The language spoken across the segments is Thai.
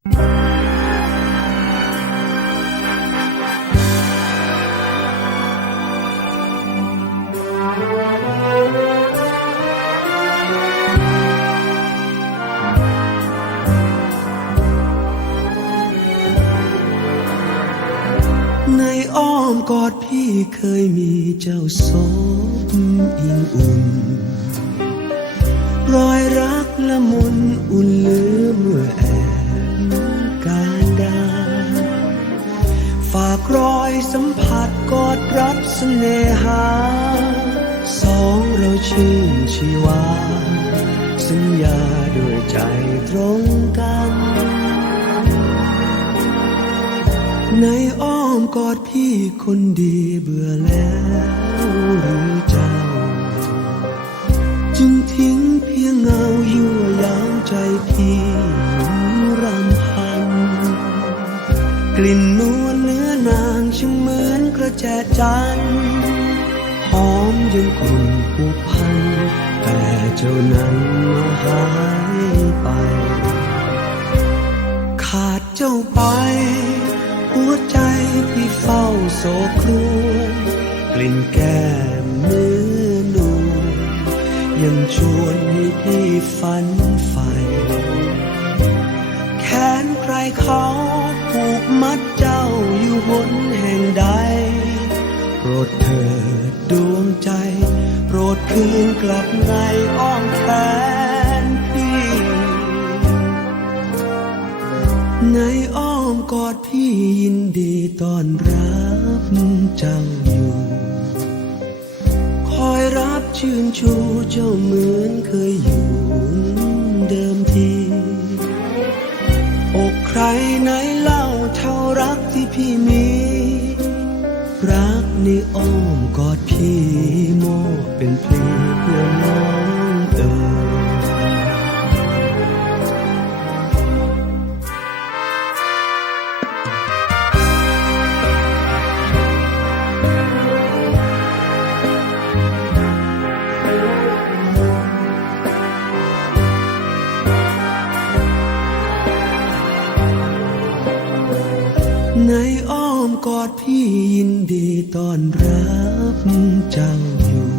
ในอ้อมกอดพี่เคยมีเจ้าโสมอิงอุ่น รอยรักละมุนอุ่นเลือ ฝากรอยสัมผัสกอดรับเสน่หา สองเราชื่นชีวา สัญญาด้วยใจตรงกัน ในอ้อมกอดพี่คนดีเบื่อแล้วหรือเจ้า จึงทิ้งเพียงเงายั่วยามใจพี่รำพัน กลิ่นนวล ช่างเหมือนกระแจจันทร์หอมยังกลุ่นผูกพัน แต่เจ้านั้นมาหายไป ขาดเจ้าไป หัวใจพี่เฝ้าโศกครวญกลิ่นแก้มเนื้อนวลยังชวนให้พี่ฝันใฝ่แขนใครเขาผูกมัดเจ้าอยู่ หนแห่งใด โปรดเถิดดวงใจ โปรดคืนกลับในอ้อมแขนพี่ ในอ้อมกอดพี่ยินดีต้อนรับเจ้าอยู่ คอยรับชื่นชูเจ้าเหมือนเคยอยู่ รักในอ้อมกอดพี่มอบเป็นเพลงเพื่อ อ้อมกอดพี่ยินดีต้อนรับเจ้าอยู่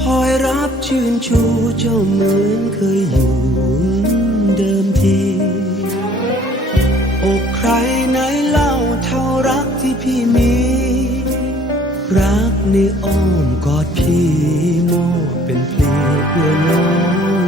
คอยรับชื่นชูเจ้าเหมือนเคยอยู่เดิมทีอกใครไหนเล่าเท่ารักที่พี่มี รักในอ้อมกอดพี่มอบเป็นเพลงเพื่อน้อง